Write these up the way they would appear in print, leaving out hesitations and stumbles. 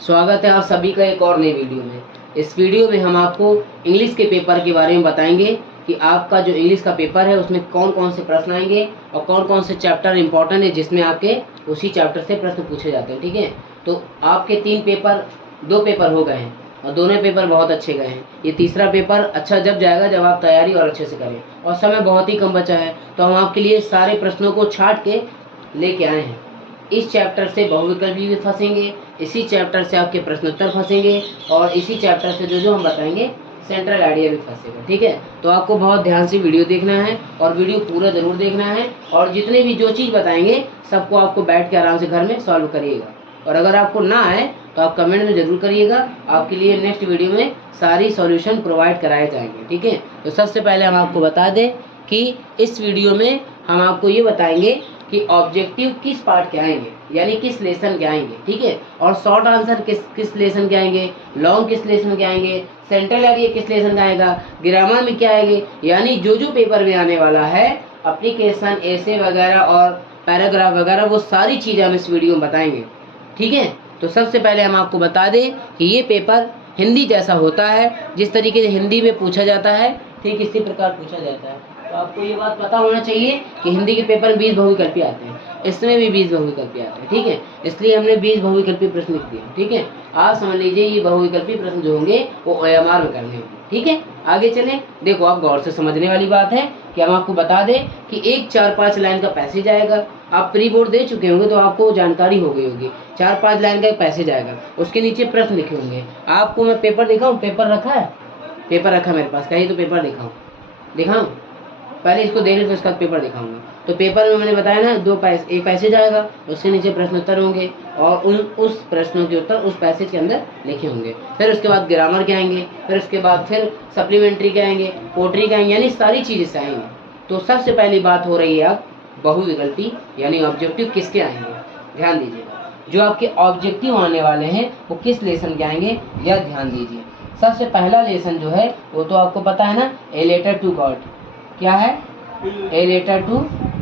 स्वागत है आप सभी का एक और नई वीडियो में। इस वीडियो में हम आपको इंग्लिश के पेपर के बारे में बताएंगे कि आपका जो इंग्लिश का पेपर है उसमें कौन कौन से प्रश्न आएंगे और कौन कौन से चैप्टर इंपॉर्टेंट है जिसमें आपके उसी चैप्टर से प्रश्न पूछे जाते हैं। ठीक है, तो आपके दो पेपर हो गए हैं और दोनों पेपर बहुत अच्छे गए हैं। ये तीसरा पेपर अच्छा जब जाएगा जब आप तैयारी और अच्छे से करें, और समय बहुत ही कम बचा है, तो हम आपके लिए सारे प्रश्नों को छांट के लेके आए हैं। इस चैप्टर से बहुविकल्पी भी फंसेंगे, इसी चैप्टर से आपके प्रश्नोत्तर फंसेंगे, और इसी चैप्टर से जो हम बताएंगे सेंट्रल आइडिया भी फंसेगा। ठीक है, तो आपको बहुत ध्यान से वीडियो देखना है और वीडियो पूरा ज़रूर देखना है, और जितने भी जो चीज़ बताएंगे सबको आपको बैठ के आराम से घर में सॉल्व करिएगा। और अगर आपको ना आए तो आप कमेंट में ज़रूर करिएगा, आपके लिए नेक्स्ट वीडियो में सारी सॉल्यूशन प्रोवाइड कराए जाएंगे। ठीक है, तो सबसे पहले हम आपको बता दें कि इस वीडियो में हम आपको ये बताएंगे कि ऑब्जेक्टिव किस पार्ट के आएंगे, यानी किस लेसन के आएंगे। ठीक है, और शॉर्ट आंसर किस लेसन के आएंगे, लॉन्ग किस लेसन के आएंगे, सेंट्रल एरिया किस लेसन का आएगा, ग्रामर में क्या आएंगे, यानी जो पेपर में आने वाला है, एप्लीकेशन, ऐसे वगैरह और पैराग्राफ वगैरह, वो सारी चीज़ें हम इस वीडियो में बताएंगे। ठीक है, तो सबसे पहले हम आपको बता दें कि ये पेपर हिंदी जैसा होता है, जिस तरीके से हिंदी में पूछा जाता है ठीक इसी प्रकार पूछा जाता है। तो आपको ये बात पता होना चाहिए कि हिंदी के पेपर में 20 बहुविकल्पी आते हैं, इसमें भी 20 बहुविकल्पी आते हैं। ठीक है, इसलिए हमने 20 बहुविकल्पी प्रश्न लिख दिए। ठीक है, आप समझ लीजिए ये बहुविकल्पी प्रश्न जो होंगे वो OMR में करने होंगे। ठीक है, आगे चलें। देखो, आप गौर से समझने वाली बात है कि हम आपको बता दें कि एक 4-5 लाइन का पैसेज आएगा। आप प्री बोर्ड दे चुके होंगे तो आपको जानकारी हो गई होगी। 4-5 लाइन का पैसेज आएगा, उसके नीचे प्रश्न लिखे होंगे। आपको मैं पेपर दिखाऊं, पेपर रखा है, पेपर रखा मेरे पास, कहीं तो पेपर दिखाऊं, पहले इसको देख लो फिर उसका पेपर दिखाऊंगा। तो पेपर में मैंने बताया ना, एक पैसेज आएगा, उसके नीचे प्रश्नोत्तर होंगे और उस प्रश्नों के उत्तर उस पैसेज के अंदर लिखे होंगे। फिर उसके बाद ग्रामर के आएंगे, फिर उसके बाद फिर सप्लीमेंट्री के आएंगे, पोट्री के आएंगे, यानी सारी चीज़ें से आएंगे। तो सबसे पहली बात हो रही है आप बहुविकल्पी यानी ऑब्जेक्टिव किसके आएंगे। ध्यान दीजिएगा, जो आपके ऑब्जेक्टिव आने वाले हैं वो किस लेसन के आएंगे यह ध्यान दीजिए। सबसे पहला लेसन जो है वो तो आपको पता है ना, ए लेटर टू गॉड। क्या है? A letter to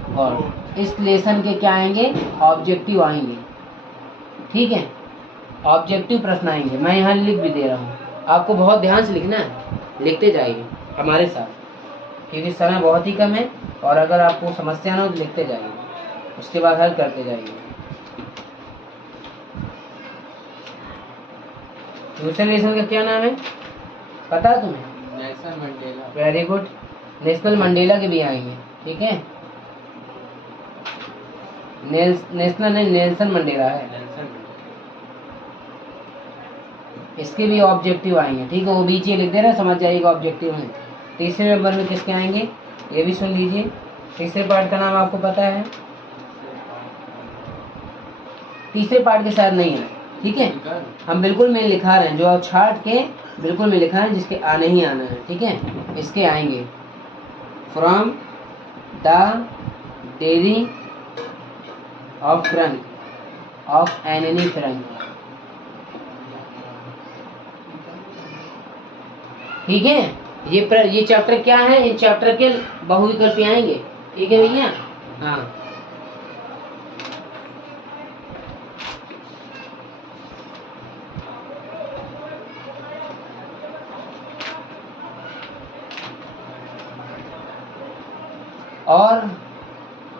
God. इस लेसन के क्या आएंगे? ऑब्जेक्टिव आएंगे। ठीक है, ऑब्जेक्टिव प्रश्न आएंगे। मैं यहाँ लिख भी दे रहा हूँ, आपको बहुत ध्यान से लिखना है, लिखते जाइए हमारे साथ, क्योंकि समय बहुत ही कम है। और अगर आपको समस्या ना हो तो लिखते जाइए, उसके बाद हल करते जाइए। दूसरे लेसन का क्या नाम है पता है तुम्हें? Nelson Mandela. Very good, national Mandela के भी आएंगे। ठीक है, नेशनल नहीं, नेल्सन मंडेला है, इसके भी ऑब्जेक्टिव आएंगे। ठीक है, वो बीच ही लिख दे रहे, समझ जाइएगा ऑब्जेक्टिव में। तीसरे नंबर में किसके आएंगे ये भी सुन लीजिए। तीसरे पार्ट का नाम आपको पता है? तीसरे पार्ट के साथ नहीं है। ठीक है, हम बिल्कुल में लिखा रहे हैं, जो आप छाट के बिल्कुल में लिखा है, जिसके आने ही आना है। ठीक है, इसके आएंगे from the dairy of front of any front. ठीक है, ये चैप्टर क्या है, इन चैप्टर के बहुविकल्पी आएंगे। ठीक है भैया, हाँ। और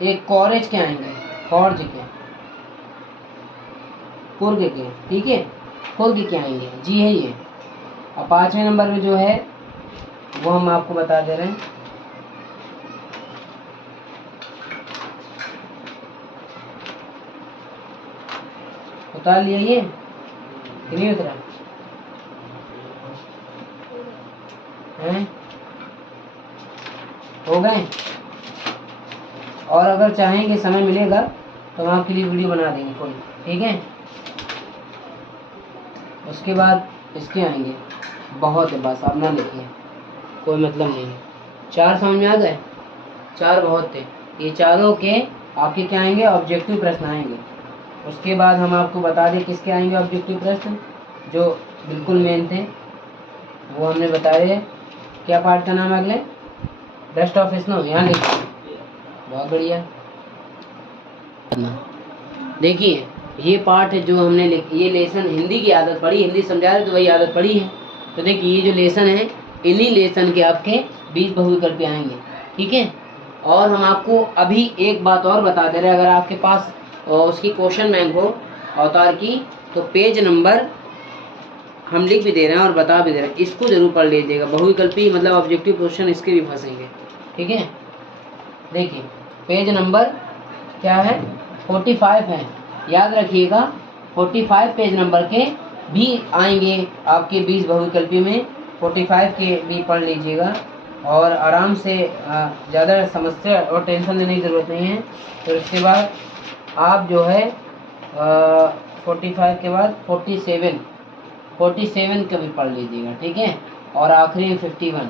एक कॉरेज के आएंगे, फॉर्ज के, कुर्ग के। ठीक है, कुर्ग के आएंगे, जी है ये। और 5वें नंबर में जो है वो हम आपको बता दे रहे हैं, उतार लिया ये कि नहीं उतरा हैं? हो गए। और अगर चाहेंगे समय मिलेगा तो हम आपके लिए वीडियो बना देंगे कोई। ठीक है, उसके बाद इसके आएंगे, बहुत है, बस आप ना लिखिए, कोई मतलब नहीं है। 4 समझ में आ गए? 4 बहुत थे। ये चारों के आपके क्या आएंगे? ऑब्जेक्टिव प्रश्न आएंगे। उसके बाद हम आपको बता दें किसके आएंगे ऑब्जेक्टिव प्रश्न, जो बिल्कुल मेन थे वो हमने बताए। क्या पार्ट का नाम है अगले? डस्ट ऑफ स्नो, यहाँ लिखिए, बहुत बढ़िया। देखिए ये पार्ट जो हमने ये लेसन हिंदी की आदत पड़ी, हिंदी समझा रहे तो वही आदत पड़ी है। तो देखिए ये जो लेसन है, इन्हीं लेसन के आपके 20 बहुविकल्पी आएंगे, ठीक है। और हम आपको अभी एक बात और बता दे रहे हैं, अगर आपके पास उसकी क्वेश्चन बैंक हो अवतार की, तो पेज नंबर हम लिख भी दे रहे हैं और बता भी दे रहे हैं, इसको जरूर पढ़ लीजिएगा। बहुविकल्पी मतलब ऑब्जेक्टिव क्वेश्चन, इसके भी फंसेंगे, ठीक है। देखिए पेज नंबर क्या है, 45 है, याद रखिएगा। 45 पेज नंबर के भी आएंगे आपके 20 बहुविकल्पी में, 45 के भी पढ़ लीजिएगा और आराम से, ज़्यादा समस्या और टेंशन लेने की ज़रूरत नहीं है। फिर उसके बाद आप जो है 45 के बाद 47 का भी पढ़ लीजिएगा, ठीक है। और आखिरी में 51,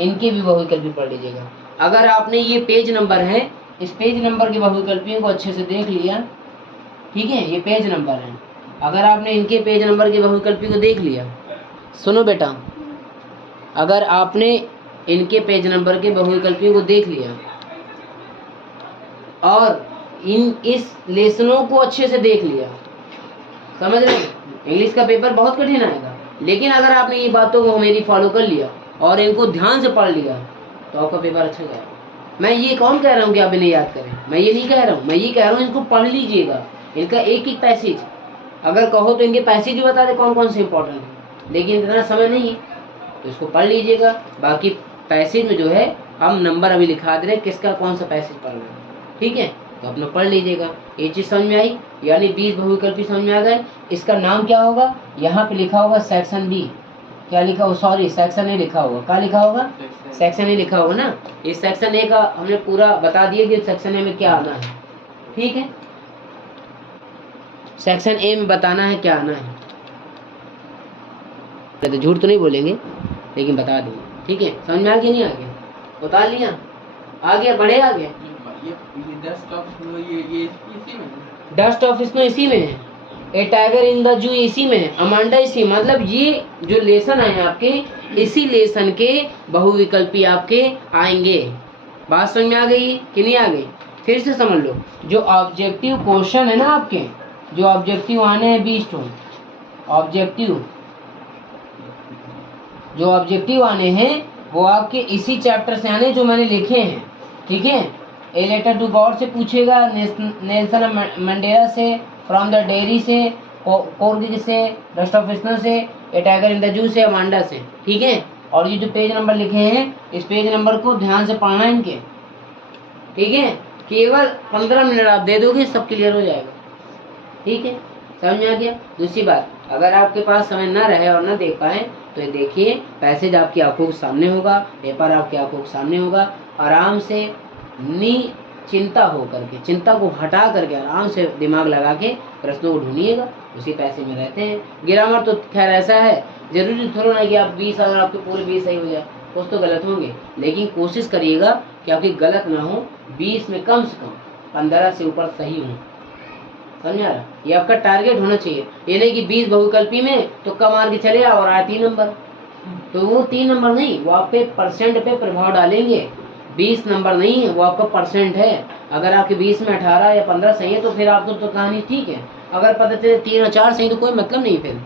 इनके भी बहुविकल्पी पढ़ लीजिएगा। अगर आपने ये पेज नंबर है, इस पेज नंबर के बहुविकल्पियों को अच्छे से देख लिया, ठीक है, ये पेज नंबर है। अगर आपने इनके पेज नंबर के बहुविकल्पी को देख लिया, सुनो बेटा, अगर आपने इनके पेज नंबर के बहुविकल्पियों को देख लिया और इस लेसनों को अच्छे से देख लिया, समझ रहे हैं, इंग्लिश का पेपर बहुत कठिन आएगा, लेकिन अगर आपने ये बातों को मेरी फॉलो कर लिया और इनको ध्यान से पढ़ लिया तो आपका पेपर अच्छा जाएगा। मैं ये कौन कह रहा हूँ कि आप इन्हें याद करें, मैं ये नहीं कह रहा हूँ, मैं ये कह रहा हूँ इनको पढ़ लीजिएगा, इनका एक एक पैसेज, अगर कहो तो इनके पैसेज भी बता दे कौन कौन से इंपॉर्टेंट है, लेकिन इतना समय नहीं है तो इसको पढ़ लीजिएगा। बाकी पैसेज में जो है हम नंबर अभी लिखा दे रहे हैं, किसका कौन सा पैसेज पढ़ रहे हैं, ठीक है, तो अपना पढ़ लीजिएगा। ये चीज़ समझ में आई, यानी 20 बहुविकल्पी समझ में आ गए। इसका नाम क्या होगा, यहाँ पे लिखा होगा सेक्शन बी, क्या लिखा हो, सॉरी सेक्शन ए लिखा होगा, क्या लिखा होगा, सेक्शन ए लिखा होगा ना। इस सेक्शन ए का हमने पूरा बता दिया कि सेक्शन ए में क्या आना है, ठीक है, सेक्शन ए में बताना है क्या आना है, तो झूठ तो नहीं बोलेंगे लेकिन बता देंगे, ठीक है। समझ में आ गया, नहीं आ गया, बता लिया, आ गया, बढ़े आ गया। डस्ट ऑफिस में इसी में है, ए टाइगर इन द जू इसी में है, अमांडा इसी, मतलब ये जो लेसन है आपके, इसी लेसन के बहुविकल्पी आपके आएंगे। बात समझ में आ गई कि नहीं आ गई, फिर से समझ लो। जो ऑब्जेक्टिव क्वेश्चन है ना आपके, जो ऑब्जेक्टिव आने हैं 20 ऑब्जेक्टिव, जो ऑब्जेक्टिव आने हैं वो आपके इसी चैप्टर से आने जो मैंने लिखे हैं, ठीक है। ए लेटर टू गॉड से पूछेगा, नेल्सन मंडेला से, फ्रॉम द डेयरी से, कोर्गी से, डस्ट ऑफ फिस्नो से, ए टाइगर इन द जू से, अमांडा से, ठीक है। और ये जो पेज नंबर लिखे हैं, इस पेज नंबर को ध्यान से पढ़ना है इनके, ठीक है। केवल 15 मिनट आप दे दोगे, सब क्लियर हो जाएगा, ठीक है। समझ में आ गया। दूसरी बात, अगर आपके पास समय ना रहे और ना देख पाए तो ये देखिए, पैसेज आपकी आंखों के सामने होगा, पेपर आपकी आंखों के सामने होगा, आराम से चिंता हो करके, चिंता को हटा करके आराम से दिमाग लगा के प्रश्नों को ढूंढिएगा, उसी पैसे में रहते हैं। ग्रामर तो खैर ऐसा है, जरूरी थोड़ा ना कि आप 20 अगर आपके पूरे 20 सही हो जाए, कुछ तो गलत होंगे, लेकिन कोशिश करिएगा कि आपकी गलत ना हो, 20 में कम से कम 15 से ऊपर सही हो, समझ आ रहा, ये आपका टारगेट होना चाहिए। ये नहीं कि 20 बहुविकल्पी में तो कम मार के चले और आए 3 नंबर, तो वो 3 नंबर नहीं, वो आप पे परसेंट पे प्रभाव डालेंगे। 20 नंबर नहीं है, वो आपका परसेंट है। अगर आपके 20 में 18 या 15 सही है तो फिर आपको तो कहानी ठीक है, अगर पता चले 3 और 4 सही तो कोई मतलब नहीं, फिर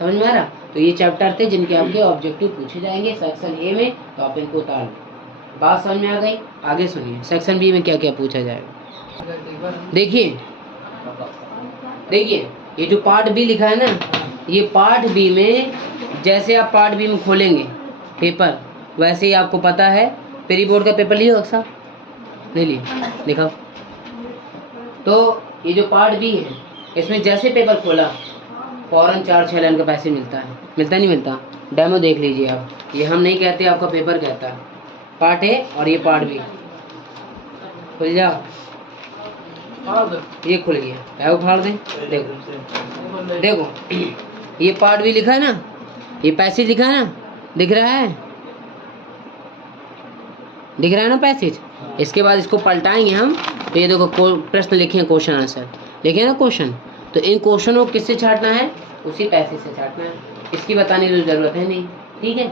समझ में आ रहा। तो ये चैप्टर थे जिनके आपके ऑब्जेक्टिव पूछे जाएंगे सेक्शन ए में, तो आप इनको उतार लो। बात समझ में आ गई, आगे सुनिए सेक्शन बी में क्या क्या पूछा जाएगा। देखिए ये जो पार्ट बी लिखा है ना, ये पार्ट बी में, जैसे आप पार्ट बी में खोलेंगे पेपर, वैसे ही आपको पता है, पेरी बोर्ड का पेपर लियो अक्सर नहीं लिया, दिखाओ। तो ये जो पार्ट बी है, इसमें जैसे पेपर खोला फौरन 4-6 लाइन का पैसे मिलता है, मिलता नहीं मिलता, डेमो देख लीजिए आप, ये हम नहीं कहते, आपका पेपर कहता है। पार्ट ए और ये पार्ट बी, खुल जाओ, ये खुल गया, क्या उखाड़ दें, देखो ये पार्ट भी लिखा है ना, ये पैसेज लिखा है ना, दिख रहा है ना पैसेज। इसके बाद इसको पलटाएंगे हम, तो ये देखो प्रश्न लिखे हैं, क्वेश्चन आंसर लिखे ना क्वेश्चन, तो इन क्वेश्चनों को किससे छाटना है, उसी पैसेज से छाटना है, इसकी बताने की जरूरत है नहीं, ठीक है।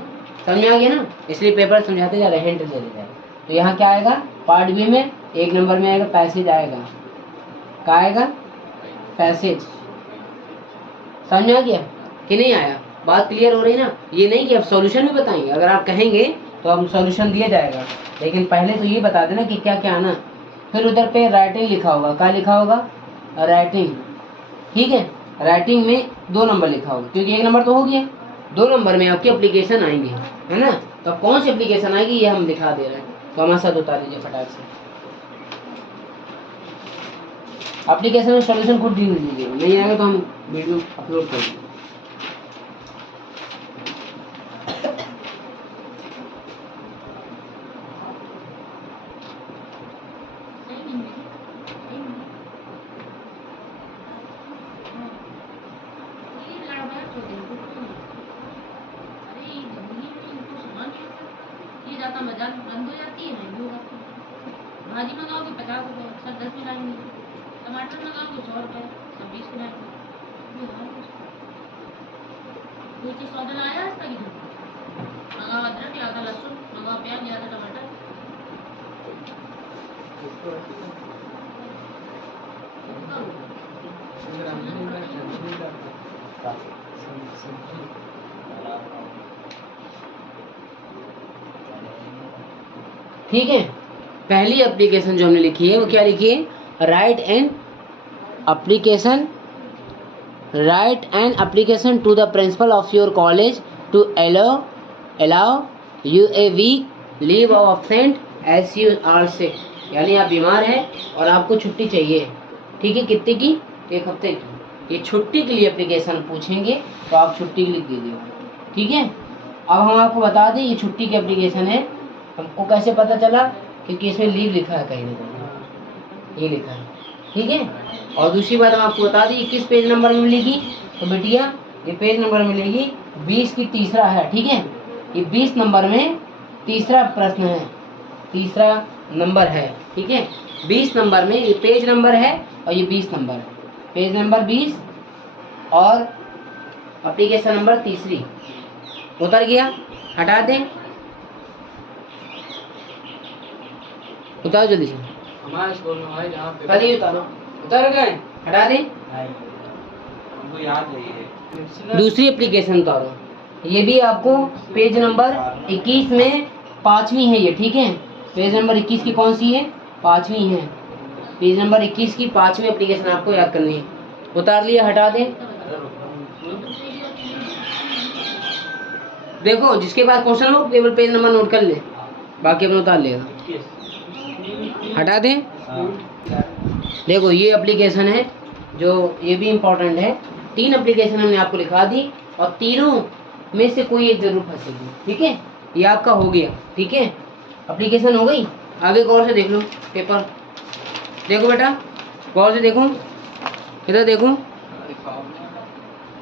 समझ में आ गया ना, इसलिए पेपर समझाते जा रहे हैं, हिंट दे जा रहे। तो यहाँ क्या आएगा, पार्ट बी में 1 नंबर में आएगा पैसेज, आएगा क्या आएगा, पैसेज। समझ में आ गया कि नहीं आया? बात क्लियर हो रही ना? ये नहीं कि अब सॉल्यूशन भी बताएंगे, अगर आप कहेंगे तो अब सॉल्यूशन दिया जाएगा, लेकिन पहले तो ये बता देना कि क्या क्या आना। फिर उधर पे राइटिंग लिखा होगा, क्या लिखा होगा? राइटिंग। ठीक है, राइटिंग में 2 नंबर लिखा होगा, क्योंकि 1 नंबर तो हो गया, 2 नंबर में आपकी एप्लीकेशन आएंगे, है ना? तो कौन सी एप्लीकेशन आएगी ये हम दिखा दे रहे हैं, तो हमारे साथ उतार लीजिए फटाक से। एप्लीकेशन में सॉल्यूशन खुद ढूंढ लीजिए, नहीं आएगा तो हम वीडियो अपलोड कर देंगे। भाजी मंगाओगे 50 रुपये, सर 10 में लाएंगे। टमाटर मंगाओगे 100 रुपये, सब 20 के लाएंगे। कोई चीज़ सौदा लाया है इसका? मंगाओ अदरक, या था लहसुन, मंगाओ प्याज, या था टमाटर। ठीक है, पहली एप्लीकेशन जो हमने लिखी है वो क्या लिखी है? Write an application to the principal of your college to allow you a week leave of absent as you are sick. यानी आप बीमार हैं और आपको छुट्टी चाहिए। ठीक है, कितने की? 1 हफ्ते की। ये छुट्टी के लिए एप्लीकेशन पूछेंगे तो आप छुट्टी लिख दीजिए। ठीक है, अब हम आपको बता दें ये छुट्टी की एप्लीकेशन है। हमको कैसे पता चला? क्योंकि इसमें लीव लिखा है, कहीं ना कहीं ये लिखा है। ठीक है, और दूसरी बात हम आपको बता दें किस पेज नंबर में मिलेगी, तो बेटिया ये पेज नंबर मिलेगी 20 की तीसरा है। ठीक है, ये 20 नंबर में तीसरा प्रश्न है, तीसरा नंबर है। ठीक है, 20 नंबर में ये पेज नंबर है और ये 20 नंबर है, पेज नंबर 20 और एप्लीकेशन नंबर तीसरी। उतर गया? हटा दें, उतारो जल्दी से। हमारे स्कूल में भाई जहाँ पे खाली उतारो, उतार गए? हटा दें। हमको याद है ये। दूसरी एप्लीकेशन उतारो, ये भी आपको पेज नंबर 21 में 5वीं है ये। ठीक है, पेज नंबर 21 की कौन सी है? 5वीं है। पेज नंबर 21 की 5वीं एप्लीकेशन आपको याद करनी है। उतार लिया? हटा दें। देखो जिसके पास क्वेश्चन हो केवल पेज नंबर नोट कर ले, बाकी अपना उतार लेगा। हटा दें। देखो ये एप्लीकेशन है जो, ये भी इम्पोर्टेंट है। 3 एप्लीकेशन हमने आपको लिखा दी और तीनों में से कोई एक जरूर फंसेगी। ठीक है, ये आपका हो गया। ठीक है, एप्लीकेशन हो गई। आगे गौर से देख लो पेपर, देखो बेटा गौर से देखो, इधर देखो।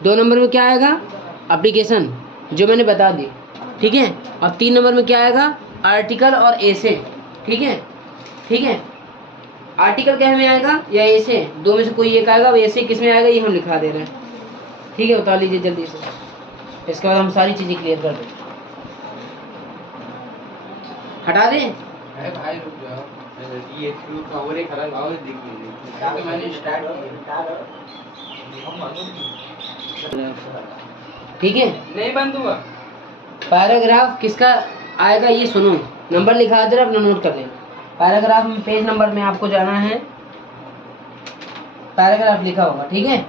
2 नंबर में क्या आएगा? एप्लीकेशन जो मैंने बता दी। ठीक है, और 3 नंबर में क्या आएगा? आर्टिकल और एसे। ठीक है, ठीक है, आर्टिकल क्या में आएगा या एसे, 2 में से कोई एक आएगा। एसे किस में आएगा ये हम लिखा दे रहे हैं। ठीक है, उतार लीजिए जल्दी से, इसके बाद हम सारी चीजें क्लियर कर दें। हटा दें। अरे भाई रुक जाओ, ये शुरू का और एक अलग आओ देख लीजिए। मैंने स्टार्ट किया। ठीक है, नहीं बंद हुआ। पैराग्राफ किसका आएगा ये सुनो, नंबर लिखा दे रहा, अपना नोट कर लेना। पैराग्राफ में पेज नंबर में आपको जाना है, पैराग्राफ लिखा होगा। ठीक है,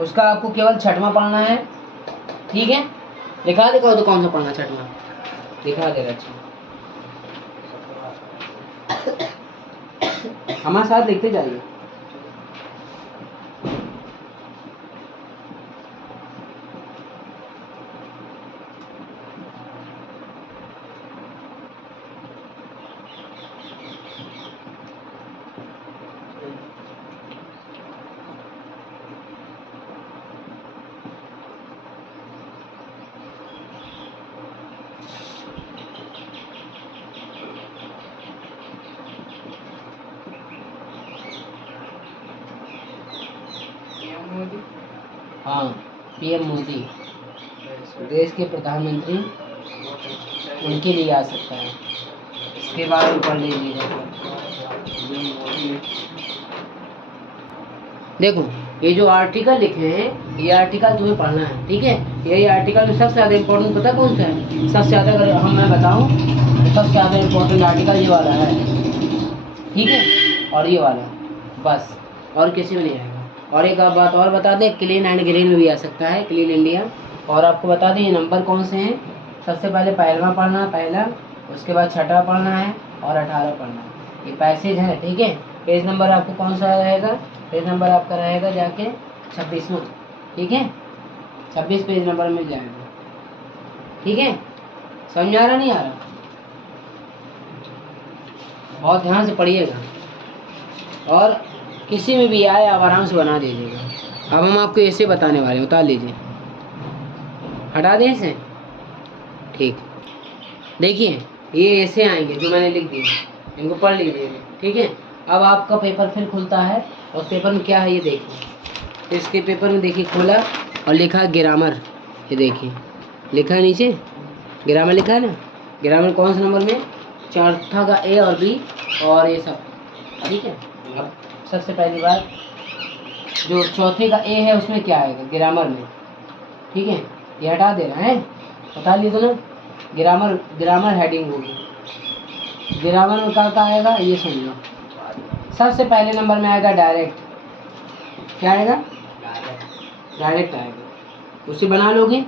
उसका आपको केवल 6वां पढ़ना है। ठीक है, लिखा देखो तो कौन सा पढ़ना? 6वां दिखा दे रहा। अच्छा हमारे साथ लिखते जाइए। हाँ, पीएम मोदी देश के प्रधानमंत्री, उनके लिए आ सकता है। इसके बाद ऊपर ले लीजिएगा। देखो ये जो आर्टिकल लिखे हैं ये आर्टिकल तुम्हें पढ़ना है, ठीक है। यही आर्टिकल में सबसे ज़्यादा इम्पोर्टेंट पता कौन सा है? सबसे ज़्यादा अगर मैं बताऊँ तो सबसे ज़्यादा इम्पोर्टेंट आर्टिकल ये वाला है, ठीक है, और ये वाला, बस और किसी में नहीं आएगा। और एक आप बात और बता दें, क्लीन एंड ग्रीन में भी आ सकता है, क्लीन इंडिया। और आपको बता दें ये नंबर कौन से हैं। सबसे पहले 11वां पढ़ना, पहला, उसके बाद 6ठा पढ़ना है और 18 पढ़ना है। ये पैसेज है, ठीक है। पेज नंबर आपको कौन सा रहेगा? पेज नंबर आपका रहेगा जाके 26वां, ठीक है, 26 पेज नंबर मिल जाएगा, ठीक है। समझ आ रहा नहीं आ रहा? बहुत ध्यान से पढ़िएगा और किसी में भी आए आप आराम से बना दीजिएगा। अब हम आपको ऐसे बताने वाले हैं, उतार लीजिए, हटा दें इसे, ठीक। देखिए ये ऐसे आएंगे जो मैंने लिख दिए, इनको पढ़ लीजिएगा, ठीक है। अब आपका पेपर फिर खुलता है और उस पेपर में क्या है ये देखिए। इसके पेपर में देखिए खोला और लिखा है ग्रामर, ये देखिए लिखा है नीचे ग्रामर लिखा है ना। ग्रामर कौन से नंबर में? चौथा का ए और बी और ये सब, ठीक है। अब सबसे पहली बात जो चौथे का ए है उसमें क्या आएगा? ग्रामर में, ठीक है। ये हटा देना है, बता लिए तो ना। ग्रामर हेडिंग होगी। ग्रामर में क्या आएगा ये सुन लो। सबसे पहले नंबर में आएगा डायरेक्ट। क्या आएगा? डायरेक्ट आएगा, उसे बना लोगे।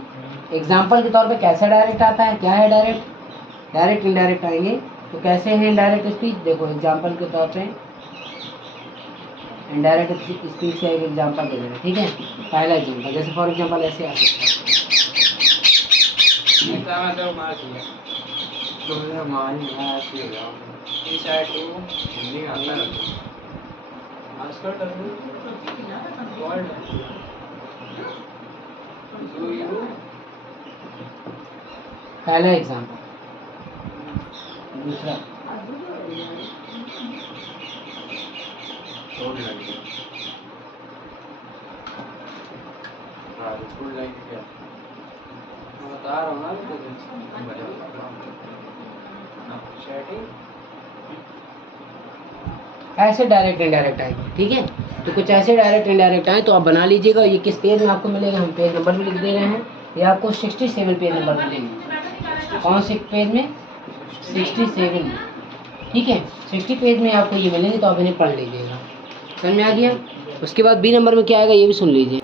एग्जाम्पल के तौर पे कैसे डायरेक्ट आता है? क्या है डायरेक्ट? डायरेक्ट इनडायरेक्ट आएंगे। तो कैसे है इनडायरेक्ट स्पीच? देखो एग्जाम्पल के तौर पे इनडायरेक्ट स्पीच से एक एग्जाम्पल दे देना, ठीक है। पहला एग्जाम्पल जैसे फॉर एग्जाम्पल ऐसे आ सकता है। पहला एग्जाम्पल। दूसरा बता रहा हूँ ना, ऐसे डायरेक्ट इनडायरेक्ट आएंगे, ठीक है। तो कुछ ऐसे डायरेक्ट इनडायरेक्ट आए तो आप बना लीजिएगा। ये किस पेज में आपको मिलेगा? हम पेज नंबर भी लिख दे रहे हैं। ये आपको 67 पेज नंबर मिलेंगे। कौन से पेज में? 67 में, ठीक है। 60 पेज में आपको ये मिलेंगे तो आप इन्हें पढ़ लीजिएगा। समझ में आ गया? उसके बाद बी नंबर में क्या आएगा ये भी सुन लीजिए।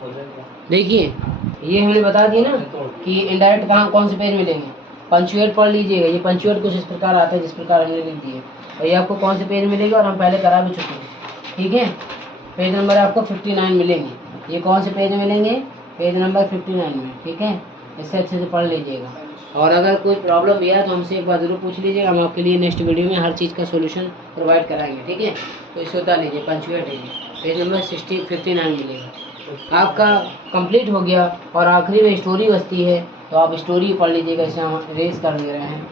देखिए ये हमने बता दिया ना कि इनडायरेक्ट कहाँ कौन से पेज मिलेंगे। पंचुएट पढ़ लीजिएगा। ये पंचुएट कुछ इस प्रकार आता है जिस प्रकार हमने लिख दिए, और ये आपको कौन से पेज मिलेगा और हम पहले करा भी चुके हैं, ठीक है। पेज नंबर आपको 59 मिलेंगे। ये कौन से पेज में मिलेंगे? पेज नंबर 59 में, ठीक है। इससे अच्छे से पढ़ लीजिएगा। और अगर कोई प्रॉब्लम भी है तो हमसे एक बार ज़रूर पूछ लीजिएगा। हम आपके लिए नेक्स्ट वीडियो में हर चीज़ का सोल्यूशन प्रोवाइड कराएंगे, ठीक है। तो इसे उतार लीजिए, पंचुएट है, पेज नंबर 59 मिलेगा। आपका कंप्लीट हो गया और आखिरी में स्टोरी बचती है, तो आप स्टोरी पढ़ लीजिएगा। इसे हम रेस कर दे रहे हैं।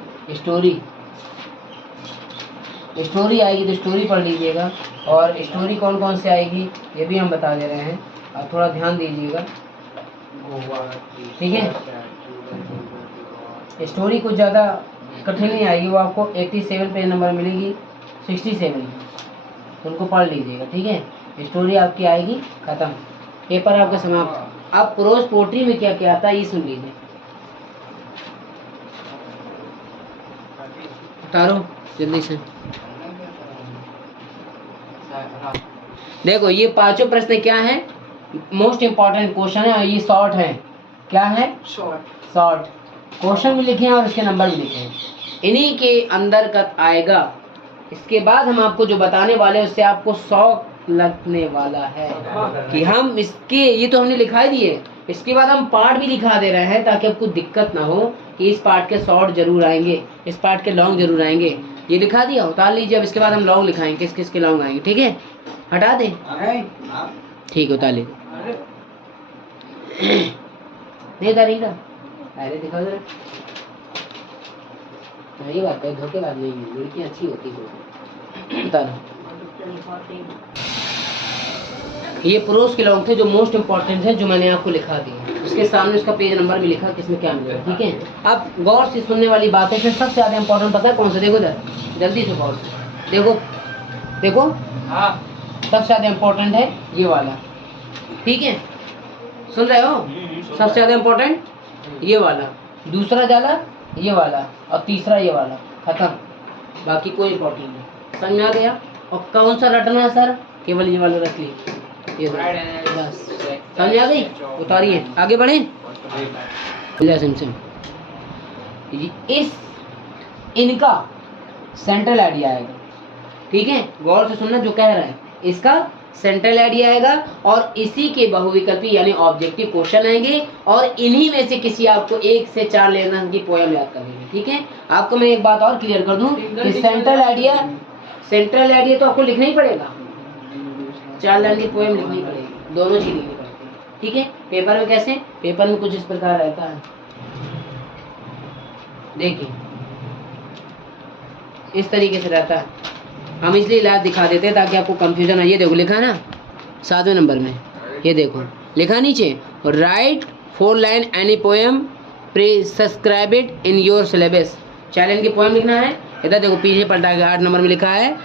स्टोरी आएगी तो स्टोरी पढ़ लीजिएगा। और स्टोरी कौन कौन से आएगी ये भी हम बता दे रहे हैं, आप थोड़ा ध्यान दीजिएगा, ठीक है। स्टोरी कुछ ज़्यादा कठिन नहीं आएगी, वो आपको 87 पेज नंबर मिलेगी 67 में, उनको पढ़ लीजिएगा, ठीक है। स्टोरी आपकी आएगी ख़त्म, पेपर आपका समाप्त। अब प्रोज पोट्री में क्या क्या आता है ये सुन लीजिए। उतारो जल्दी से। देखो ये पांचों प्रश्न क्या है? मोस्ट इम्पॉर्टेंट क्वेश्चन है और ये शॉर्ट है। क्या है? शॉर्ट क्वेश्चन भी लिखे हैं और इसके नंबर भी लिखे हैं। इन्हीं के अंतर्गत आएगा। इसके बाद हम आपको जो बताने वाले हैं उससे आपको शौक लगने वाला है कि हम इसके, ये तो हमने लिखा ही दिए, इसके बाद हम पार्ट भी लिखा दे रहे हैं ताकि आपको दिक्कत ना हो कि इस पार्ट के शॉर्ट जरूर आएंगे, इस पार्ट के लॉन्ग जरूर आएंगे। ये लिखा दिया, उतार लीजिए। अब इसके बाद हम लॉन्ग लिखाएंगे, किस किस के लॉन्ग आएंगे, ठीक है। हटा दें, ठीक है, उतार लीजिए। नहीं उतारेगा, पहले दिखाओ जरा। ये बात है, धोखेबाज नहीं है, लड़की अच्छी होती है। उतारो। ये प्रोज के लॉन्ग थे जो मोस्ट इम्पोर्टेंट है, जो मैंने आपको लिखा दिया। उसके सामने उसका पेज नंबर भी लिखा, किसमें क्या मिलेगा, ठीक है। अब गौर से सुनने वाली बात है। फिर सबसे ज़्यादा इम्पोर्टेंट पता है कौन सा? देखो इधर, जल्दी से गौर से देखो, देखो हाँ, सबसे ज़्यादा इम्पोर्टेंट है ये वाला। ठीक है, सुन रहे हो? सबसे ज़्यादा इम्पोर्टेंट ये वाला, दूसरा जाला ये वाला, और तीसरा ये वाला, खत्म। बाकी कोई इम्पोर्टेंट नहीं। समझ में आ गया? और कौन सा रटना है सर? केवल ये वाला रख ली, ये बस। समझ आ गई? उतारिए, आगे बढ़े। सिम इस इनका सेंट्रल आइडिया आएगा, ठीक है? गौर से सुनना जो कह रहा है, इसका सेंट्रल आइडिया आएगा और इसी के बहुविकल्पी यानी ऑब्जेक्टिव क्वेश्चन आएंगे, और इन्हीं में से किसी आपको 1 से 4 लेसन की पोएम याद कर लेंगे, ठीक है? आपको मैं एक बात और क्लियर कर दूं कि सेंट्रल आइडिया तो आपको लिखना ही पड़ेगा, 4 लाइन की पोएम लिखनी पड़ेगी, दोनों चीज लिखनी पड़ती है, ठीक है? पेपर में कैसे? पेपर में कुछ इस प्रकार रहता है, देखिए इस तरीके से रहता है। हम इसलिए लाइव दिखा देते हैं ताकि आपको कंफ्यूजन आए। ये देखो लिखा है ना 7वें नंबर में, ये देखो लिखा नीचे, right 4 line any poem prescribed in your syllabus. 4 line की पोएम लिखना है। इधर देखो पीछे पलटा के 8 नंबर में लिखा है,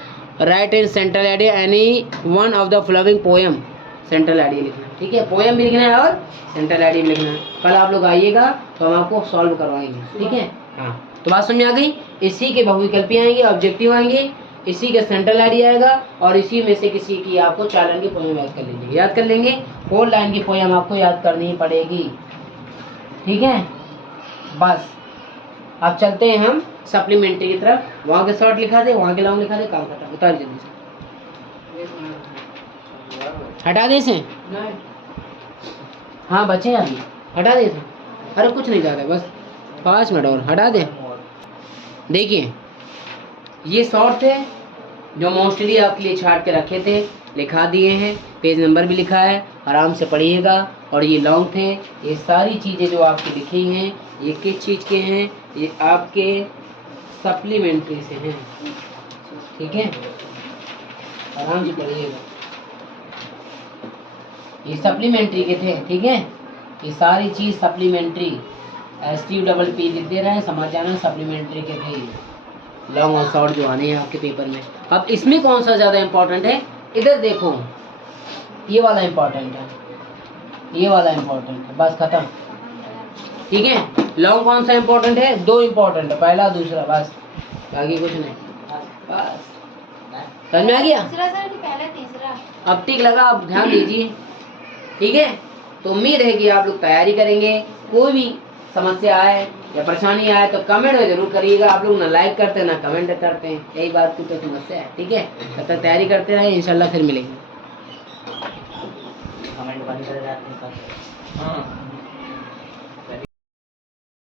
right in central idea any one of the following poem. Central idea लिखना है, ठीक है? पोएम भी लिखना है और सेंट्रल आइडिया भी लिखना है। कल आप लोग आइएगा तो हम आपको सॉल्व करवाएंगे, ठीक है? हाँ, तो बात समझ आ गई? इसी के बहुविकल्पी आएंगे, ऑब्जेक्टिव आएंगे, इसी का सेंट्रल आइडिया आएगा, और इसी में से किसी की आपको 4 लाइन की पोएम याद कर लेंगे। 4 लाइन की पोएम आपको याद करनी ही पड़ेगी, ठीक है? बस अब चलते हैं हम सप्लीमेंट्री की तरफ। वहाँ के शॉर्ट लिखा दे, वहाँ के लॉन्ग लिखा दे, काम खत्म। उतार जल्दी से, हटा दे इसे। हाँ बचे अभी, हटा दे इसे। अरे कुछ नहीं जा रहा, बस 5 मिनट और, हटा दे। देखिए ये शॉर्ट थे जो मोस्टली आपके लिए छाट के रखे थे, लिखा दिए हैं, पेज नंबर भी लिखा है, आराम से पढ़िएगा। और ये लॉन्ग थे, ये सारी चीज़ें जो आपकी लिखी हैं ये किस चीज़ के हैं? ये आपके सप्लीमेंट्री से हैं, ठीक है? आराम से पढ़िएगा, ये सप्लीमेंट्री के थे, ठीक है? ये सारी चीज़ सप्लीमेंट्री, STUPP लिख दे रहे हैं, समझ जाना, सप्लीमेंट्री के थे लॉन्ग और शॉर्ट जो आने हैं आपके पेपर में। अब इसमें कौन सा ज़्यादा इम्पोर्टेंट है? इधर देखो, ये वाला इम्पोर्टेंट है, ये वाला इम्पोर्टेंट है, बस खत्म, ठीक है? लॉन्ग कौन सा इम्पोर्टेंट है? 2 इम्पोर्टेंट है, पहला दूसरा, बस बाकी कुछ नहीं। बस समझ में आ गया? पहले तीसरा अब टिक लगा, अब ध्यान दीजिए, ठीक है? तो उम्मीद है कि आप लोग तैयारी करेंगे। कोई भी समस्या आए या परेशानी आए तो कमेंट में जरूर करिएगा। आप लोग ना लाइक करते हैं ना कमेंट करते हैं, यही बात की तो समस्या है, ठीक है? तब तक तैयारी करते रहे, इंशाल्लाह फिर मिलेंगे। कमेंट बंद कर जाते हैं।